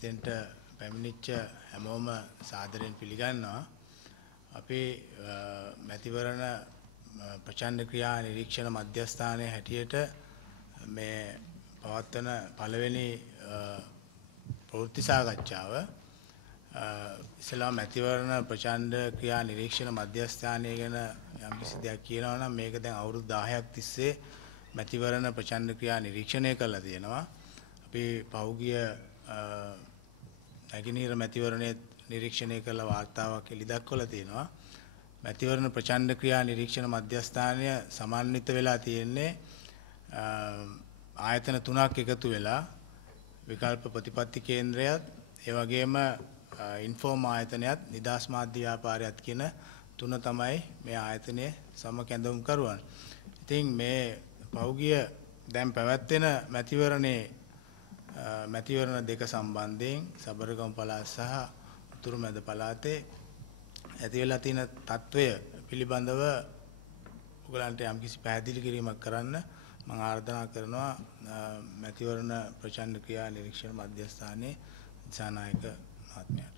මෙතෙන්ට පැමිණිච්ච හැමෝම සාදරයෙන් පිළිගන්නවා. අපේ මැතිවරණ ප්‍රචණ්ඩ ක්‍රියා නිරීක්ෂණ මධ්‍යස්ථානයේ හැටියට මේ පවත්වන පළවෙනි ප්‍රවෘත්ති සාකච්ඡාව ඉස්ලාම් මැතිවරණ ප්‍රචණ්ඩ ක්‍රියා නිරීක්ෂණ මධ්‍යස්ථානය ගැන යම්කිසි දෙයක් කියනවා නම් මේක දැන් අවුරුදු 10ක් තිස්සේ මැතිවරණ ප්‍රචණ්ඩ ක්‍රියා නිරීක්ෂණය කරලා තියෙනවා. අපි පෞගිය නැගෙනහිර මැතිවරණයේ නිරීක්ෂණය කළ වාර්තාවක් එළිදක්වලා තියෙනවා. මැතිවරණ ප්‍රචණ්ඩ ක්‍රියා නිරීක්ෂණ මධ්‍යස්ථානය සමන්විත වෙලා තියෙන්නේ ආයතන තුනක් එකතු වෙලා විකල්ප ප්‍රතිපත්ති කේන්ද්‍රයත් ඒ වගේම ඉන්ෆෝම් ආයතනයත් නිදාස් මාධ්‍ය ව්‍යාපාරයත් කියන තුන තමයි මේ ආයතනයේ සමකැඳවුම් කරුවන්. ඉතින් මේ පෞගිය දැන් පැවැත්වෙන මැතිවරණ දෙක සම්බන්ධයෙන් සබරගමු පළාත සහ උතුරු මැද පළාතේ ඇති වෙලා තියෙන තත්වය පිළිබඳව ඔයගලන්ට යම්කිසි පැහැදිලි කිරීමක් කරන්න මම ආරාධනා කරනවා මැතිවරණ ප්‍රචණ්ඩ ක්‍රියා නිරීක්ෂණ මධ්‍යස්ථානයේ දිසානායක මහත්මයාට.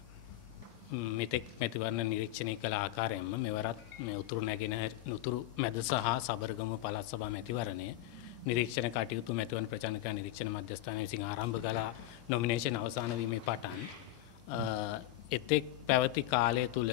මෙතෙක් මැතිවරණ නිරීක්ෂණය කළ ආකාරයෙන්ම මෙවරත් මේ උතුරු නැගෙනහිර උතුරු මැද සහ සබරගමු පළාත් සභා මැතිවරණය නිරීක්ෂණ කටයුතු මැතිවරණ ප්‍රචණ්ඩ ක්‍රියා නිරීක්ෂණ මධ්‍යස්ථානය විසින් ආරම්භ කළ නොමිනේෂන් අවසන් වීමේ පටන් එතෙක් පැවති කාලය තුල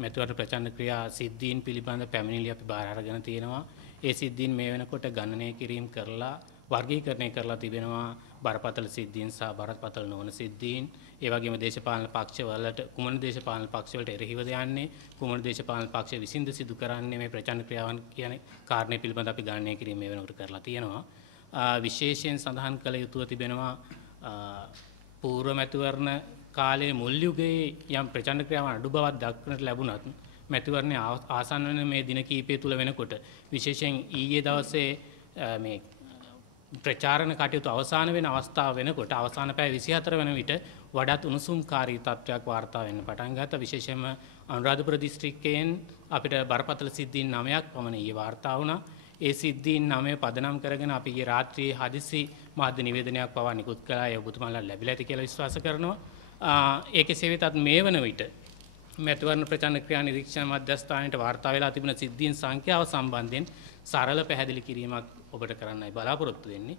මැතිවරණ ප්‍රචණ්ඩ ක්‍රියා සිද්ධීන් පිළිබඳ පැමිණිලි අපි බාර අරගෙන තියෙනවා. ඒ සිද්ධීන් මේ වෙනකොට ගණනය කිරීම කරලා වර්ගීකරණය කරලා තිබෙනවා බරපතල සිද්ධීන් සහ බරපතල නොවන සිද්ධීන්. ඒ වගේම දේශපාලන පක්ෂවලට කුමන දේශපාලන පක්ෂවලට එරෙහිවද යන්නේ කුමන දේශපාලන පක්ෂ විසින්ද සිදු කරන්නේ මේ ප්‍රචණ්ඩ ක්‍රියාවන් කියන කාරණේ පිළිබඳ අපි ගණනය කිරීම මේ වෙනකොට කරලා තියෙනවා. විශේෂයෙන් සඳහන් කළ යුතුව තිබෙනවා පූර්ව මැතිවරණ කාලයේ මුල් යුගයේ යම් ප්‍රචණ්ඩ ක්‍රියාවන් අඩු බවක් දක්වන්නට ලැබුණත් මැතිවරණයේ ආසන්න වෙන මේ දින කිහිපය තුල වෙනකොට විශේෂයෙන් ඊයේ දවසේ මේ ප්‍රචාරණ කටයුතු අවසන් වෙන අවස්ථාව වෙනකොට අවසාන පැය 24 වෙන විට වඩාත් උණුසුම්කාරී තත්ත්වයක් වාර්තා වෙන්න පටන් ගත්තා. විශේෂයෙන්ම අනුරාධපුර දිස්ත්‍රික්කයෙන් අපිට බරපතල සිද්ධීන් 9ක් පමණ ඊයේ වාර්තා වුණා. ඒ සිද්ධීන් 9 පදනම් කරගෙන අපි ඊයේ රාත්‍රියේ හදිසි මාධ්‍ය නිවේදනයක් පවා නිකුත් කළා. ඒ ඔබතුමාලා ලැබිලා ඇති කියලා විශ්වාස කරනවා. ඒකෙසේ වෙතත් මේ වන විට මැතිවරණ ප්‍රචණ්ඩ ක්‍රියා නිරීක්ෂණ මධ්‍යස්ථානයට වාර්තා වෙලා තිබෙන සිද්ධීන් සංඛ්‍යාව සම්බන්ධයෙන් සරල පැහැදිලි කිරීමක් ඔබට කරන්නයි බලාපොරොත්තු වෙන්නේ.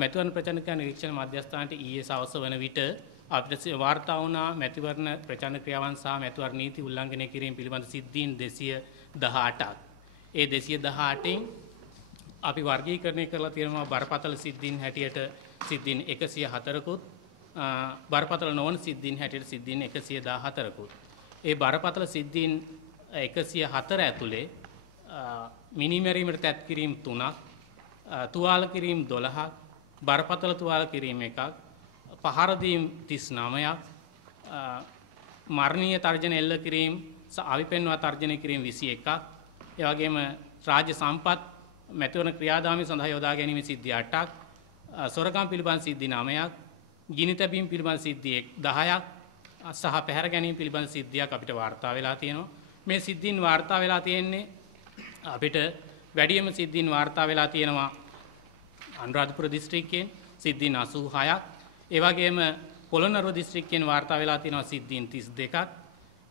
මැතිවරණ ප්‍රචණ්ඩ ක්‍රියා නිරීක්ෂණ මධ්‍යස්ථානයට ඊයේ සවස වන විට අපිට වාර්තා වුණා මැතිවරණ ප්‍රචණ්ඩ ක්‍රියාවන් සහ මැතිවරණ නීති උල්ලංඝනය කිරීම පිළිබඳ සිද්ධීන් 218ක්. ඒ 218න් අපි වර්ගීකරණය කරලා තියෙනවා බරපතල සිද්ධීන් හැටියට සිද්ධීන් 104කුත් බරපතල නොවන සිද්ධීන් හැටියට සිද්ධීන් 114කුත්. ඒ බරපතල සිද්ධීන් 104 ඇතුලේ මිනිමැරීමට තැත් කිරීම 3ක්, තුවාල කිරීම 12ක්, බරපතල තුවාල කිරීම 1ක්, පහර දීම් 39ක්, මරණීය තර්ජන එල්ල කිරීම සහ අවිපෙන්වා තර්ජනය කිරීම 21ක්, ඒ වගේම රාජ්‍ය සම්පත් මැතිවරණ ක්‍රියාදාමය සඳහා යොදා ගැනීම සිද්ධි 8ක්, සොරකම් පිළිබඳ සිද්ධි 9ක්, ගිනි තැබීම් පිළිබඳ සිද්ධි 10ක් සහ පැහැර ගැනීම පිළිබඳ සිද්ධියක් අපිට වාර්තා වෙලා තියෙනවා. මේ සිද්ධීන් වාර්තා වෙලා තියෙන්නේ අපිට වැඩිම සිද්ධීන් වාර්තා වෙලා තියෙනවා අනුරාධපුර දිස්ත්‍රික්කයෙන් සිද්ධීන් 86ක්. ඒ වගේම පොළොන්නරුව දිස්ත්‍රික්කයෙන් වාර්තා වෙලා තියෙනවා සිද්ධීන් 32ක්.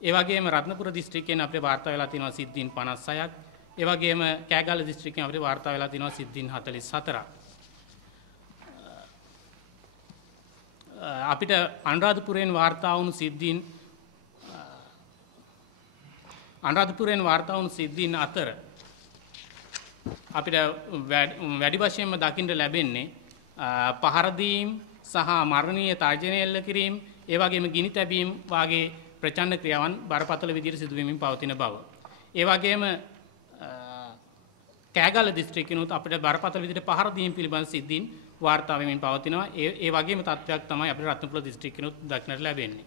ඒ වගේම රත්නපුර දිස්ත්‍රික්කයෙන් අපිට වාර්තා වෙලා තියෙනවා සිද්ධීන් 56ක්. ඒ වගේම කෑගල්ල දිස්ත්‍රික්කයෙන් අපිට වාර්තා වෙලා තියෙනවා සිද්ධීන් 44ක්. අපිට අනුරාධපුරයෙන් වාර්තා වුණු සිද්ධීන් අතර අපිට වැඩි වශයෙන්ම දකින්න ලැබෙන්නේ පහර දීම් සහ මරණීය තර්ජනය එල්ල කිරීම, ඒ වගේම ගිනි තැබීම් වාගේ ප්‍රචණ්ඩ ක්‍රියාවන් බරපතල විදිහට සිදු වෙමින් පවතින බව. ඒ වගේම කෑගල්ල දිස්ත්‍රික්කෙනුත් අපිට බරපතල විදිහට පහර දීම් පිළිබඳ සිද්ධීන් වාර්තා වෙමින් පවතිනවා. ඒ වගේම තත්ත්වයක් තමයි අපිට රත්නපුර දිස්ත්‍රික්කෙනුත් දක්නට ලැබෙන්නේ.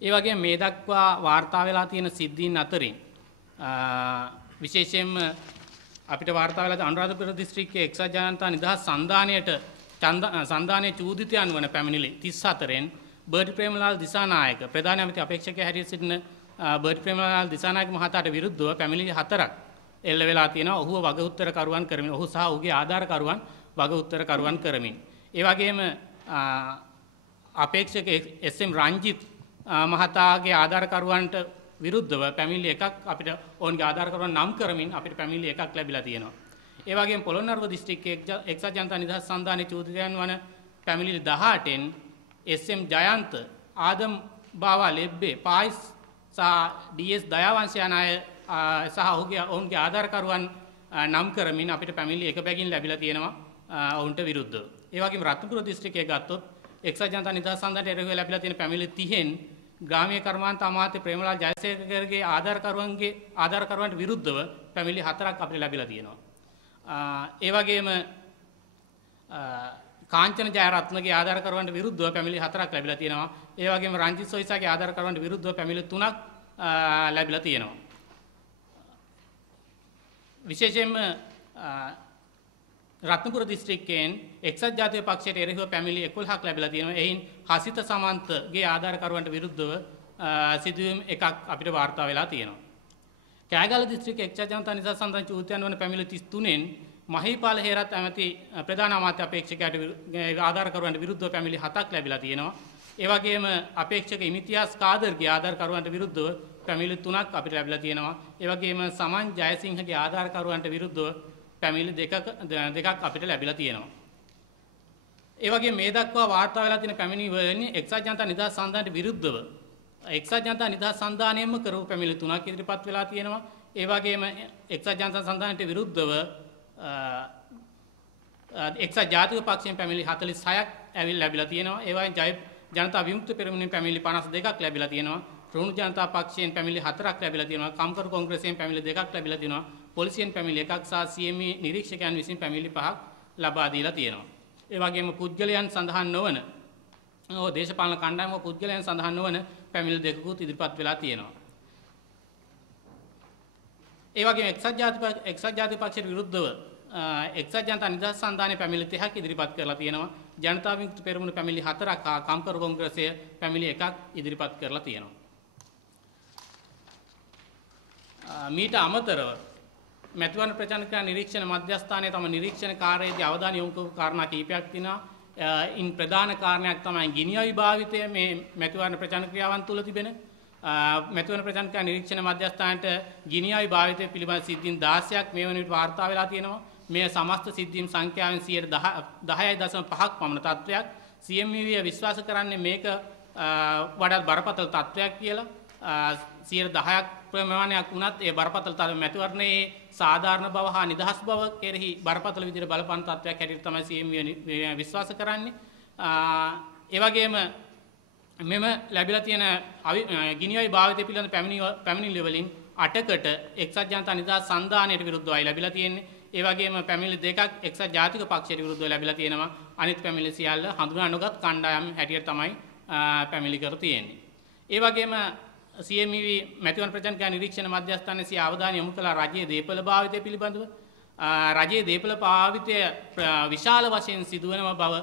ඒ වගේම මේ දක්වා වාර්තා වෙලා තියෙන සිද්ධීන් අතරින් විශේෂයෙන්ම අපිට වාර්තා වෙලා තියෙන අනුරාධපුර දිස්ත්‍රික්කයේ එක්සත් ජනතා නිදහස් සන්ධානයේ චූදිතයන් වන පැමිණිලි 34න් බර්ඩ් ප්‍රේමලාල් දිසානායක ප්‍රධාන ඇමති අපේක්ෂකයා හැටියට සිටින බර්ඩ් ප්‍රේමලාල් දිසානායක මහතාට විරුද්ධව පැමිණිලි 4ක් එල්ල වෙලා තියෙනවා ඔහුව වග උත්තරකරුවන් කරමින් ඔහු සහ ඔහුගේ ආධාරකරුවන් වග උත්තරකරුවන් කරමින්. ඒ වගේම අපේක්ෂක එස්.එම්. රංජිත් මහතාගේ ආධාරකරුවන්ට විරුද්ධව පැමිණිලි එකක් අපිට ඔවුන්ගේ ආධාරකරුවන් නම් කරමින් අපිට පැමිණිලි එකක් ලැබිලා තියෙනවා. ඒ වගේම පොළොන්නරුව දිස්ත්‍රික්කයේ එක්සත් ජනතා නිදහස් සන්ධානයේ චූතිකයන් වන පැමිණිලි 18න් එස්.එම්. ජයන්ත ආදම් බාවා ලෙබ්බේ පායිස් සහ ඩී.එස්. දයාවංශ යන අය සහ ඔවුන්ගේ ආධාරකරුවන් නම් කරමින් අපිට පැමිණිලි එක බැගින් ලැබිලා තියෙනවා ඔවුන්ට විරුද්ධව. ඒ වගේම රත්නපුර දිස්ත්‍රික්කයේ ගත්තොත් එක්සත් ජනතා නිදහස් සන්ධානයට එරෙහිව ලැබිලා තියෙන පැමිණිලි 30න් ග්‍රාමීය කර්මාන්ත අමාත්‍ය ප්‍රේමලාල් ජයසේකරගේ ආධාරකරුවන්ට විරුද්ධව පැමිණිලි 4ක් අපිට ලැබිලා තියෙනවා. ඒ වගේම කාංචන ජයරත්නගේ ආධාරකරුවන්ට විරුද්ධව පැමිණිලි 4ක් ලැබිලා තියෙනවා. ඒ වගේම රංජිත් සොයිසාගේ ආධාරකරුවන්ට විරුද්ධව පැමිණිලි 3ක් ලැබිලා තියෙනවා. විශේෂයෙන්ම රත්නපුර දිස්ත්‍රික්කයෙන් එක්සත් ජාතික පක්ෂයට එරෙහිව පැමිණිලි 11ක් ලැබිලා තියෙනවා. එයින් හසිත සමන්තගේ ආධාරකරුවන්ට විරුද්ධව සිදුවීම් එකක් අපිට වාර්තා වෙලා තියෙනවා. කෑගල්ල දිස්ත්‍රික්කයේ එක්සත් ජනතා නිදහස් සන්ධාන චූතියන් වන පැමිණිලි 33න් මහීපාල හේරත් ඇමති ප්‍රධාන අමාත්‍ය අපේක්ෂකයාට ආධාරකරුවන්ට විරුද්ධව පැමිණිලි 7ක් ලැබිලා තියෙනවා. ඒ වගේම අපේක්ෂක ඉමිතියාස් කාදර්ගේ ආධාරකරුවන්ට විරුද්ධව පැමිණිලි 3ක් අපිට ලැබිලා තියෙනවා. ඒ වගේම සමන් ජයසිංහගේ ආධාරකරුවන්ට විරුද්ධව පැමිණිලි දෙකක් අපිට ලැබිලා තියෙනවා. ඒ වගේම මේ දක්වා වාර්තා වෙලා තියෙන පැමිණිලි වලින් එක්සත් ජනතා නිදහස් සන්ධානයට විරුද්ධව එක්සත් ජනතා නිදහස් සන්ධානයෙන්ම කරපු පැමිණිලි 3ක් ඉදිරිපත් වෙලා තියෙනවා. ඒ වගේම එක්සත් ජනතා සන්ධානයට විරුද්ධව එක්සත් ජාතික පක්ෂයෙන් පැමිණිලි 46ක් ලැබිලා තියෙනවා. ඒ වගේම ජනතා විමුක්ති පෙරමුණෙන් පැමිණිලි 52ක් ලැබිලා තියෙනවා. රුණු ජනතා පක්ෂයෙන් පැමිණිලි 4ක් ලැබිලා තියෙනවා. කම්කරු කොංග්‍රසයෙන් පැමිණිලි 2ක් ලැබිලා තියෙනවා. පොලිසියෙන් පැමිණිලි 1ක් සහ CME නිරීක්ෂකයන් විසින් පැමිණිලි 5ක් ලබා දීලා තියෙනවා. ඒ වගේම පුද්ගලයන් සඳහන් නොවන දේශපාලන කණ්ඩායම පුද්ගලයන් සඳහන් නොවන පැමිණිලි 2කුත් ඉදිරිපත් වෙලා තියෙනවා. ඒ වගේම එක්සත් ජාතික පක්ෂයට විරුද්ධව එක්සත් ජනතා නිදහස් සන්ධානයේ පැමිණිලි 30ක් ඉදිරිපත් කරලා තියෙනවා. ජනතා විමුක්ති පෙරමුණ පැමිණිලි 4ක් හා කම්කරු කොංග්‍රසය පැමිණිලි 1ක් ඉදිරිපත් කරලා තියෙනවා. මීට අමතරව මැතිවරණ ප්‍රචාරක නිරීක්ෂණ මධ්‍යස්ථානයේ තම නිරීක්ෂණ කාර්යයේදී අවධානය යොමු කරපු කාරණා කීපයක් තියෙනවා. ඉන් ප්‍රධාන කාරණයක් තමයි ගිනිඅවි භාවිතය මේ මැතිවරණ ප්‍රචාරණ ක්‍රියාවන් තුළ තිබෙන මැතිවරණ ප්‍රචාරක නිරීක්ෂණ මධ්‍යස්ථානයට ගිනිඅවි භාවිතය පිළිබඳ සිද්ධීන් 16ක් මේ වන විට වාර්තා වෙලා තියෙනවා. මේ සමස්ත සිද්ධීන් සංඛ්‍යාවෙන් 10.5ක් පමණ තත්ත්වයක්. CME විශ්වාස කරන්නේ මේක වඩාත් බරපතල තත්ත්වයක් කියලා. 10ක් ප්‍රමාණයක් වුණත් ඒ බරපතල තත්ත්ව මැතිවරණයේ සාධාරණ බව හා නිදහස් බව කෙරෙහි බරපතල විදිහට බලපෑම් තත්ත්වයක් හැටියට තමයි CME විශ්වාස කරන්නේ. ඒ වගේම මෙම ලැබිලා තියෙන ගිනිඅවි භාවිතය පිළිබඳ පැමිණිලි වලින් 8කට එක්සත් ජනතා නිදහස් සන්ධානයට විරුද්ධවයි ලැබිලා තියෙන්නේ. ඒ වගේම පැමිණිලි දෙකක් එක්සත් ජාතික පක්ෂයට විරුද්ධව ලැබිලා තියෙනවා. අනිත් පැමිණිලි සියල්ල හඳුනා නොගත් කණ්ඩායම් හැටියට තමයි පැමිණිලි කර තියෙන්නේ. ඒ වගේම CME මැතිවරණ ප්‍රචාරක නිරීක්ෂණ මධ්‍යස්ථානයේ සිය අවධානය යොමු කළ රජයේ දේපළ භාවිතය පිළිබඳව රජයේ දේපළ භාවිතය විශාල වශයෙන් සිදුවන බව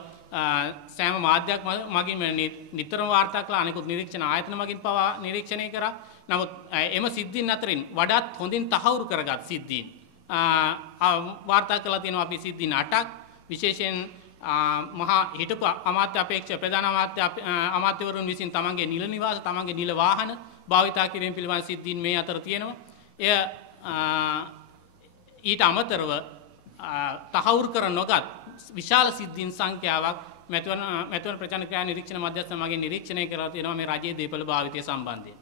සෑම මාධ්‍යයක් මගින් නිතරම වාර්තා කළ අනෙකුත් නිරීක්ෂණ ආයතන මගින් පවා නිරීක්ෂණය කරා. නමුත් එම සිද්ධීන් අතරින් වඩාත් හොඳින් තහවුරු කරගත් සිද්ධීන් වාර්තා කළා තියෙනවා. අපි සිද්ධීන් 8ක් විශේෂයෙන් මහා හිටපු අමාත්‍ය අපේක්ෂක ප්‍රධාන අමාත්‍යවරුන් විසින් තමන්ගේ නිල නිවාස තමන්ගේ නිල වාහන භාවිතා කිරීම පිළිබඳ සිද්ධීන් මේ අතර තියෙනවා. එය ඊට අමතරව තහවුරු කර නොගත් විශාල සිද්ධීන් සංඛ්‍යාවක් මැතිවරණ ප්‍රචාරක නිරීක්ෂණ මධ්‍යස්ථාන මගින් නිරීක්ෂණය කරලා තියෙනවා මේ රජයේ දේපළ භාවිතය සම්බන්ධයෙන්.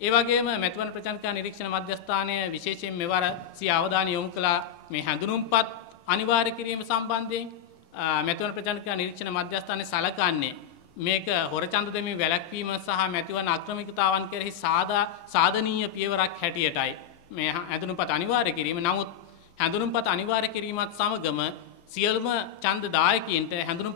ඒ වගේම මැතිවරණ ප්‍රචාරක නිරීක්ෂණ මධ්‍යස්ථානය විශේෂයෙන් මෙවර සිය අවධානය යොමු කළා මේ හැඳුනුම්පත් අනිවාර්ය කිරීම සම්බන්ධයෙන්. මැතිවරණ ප්‍රචාරක නිරීක්ෂණ මධ්‍යස්ථානයේ සලකන්නේ මේක හොරචන්ද දෙමින් වැළැක්වීම සහ මැතිවරණ අක්‍රමිකතාවන් කෙරෙහි සාධනීය පියවරක් හැටියටයි මේ හැඳුනුම්පත් අනිවාර්ය කිරීම. නමුත් හැඳුනුම්පත් අනිවාර්ය කිරීමත් සමගම සියලුම ඡන්ද දායකයින්ට හැඳුනුම්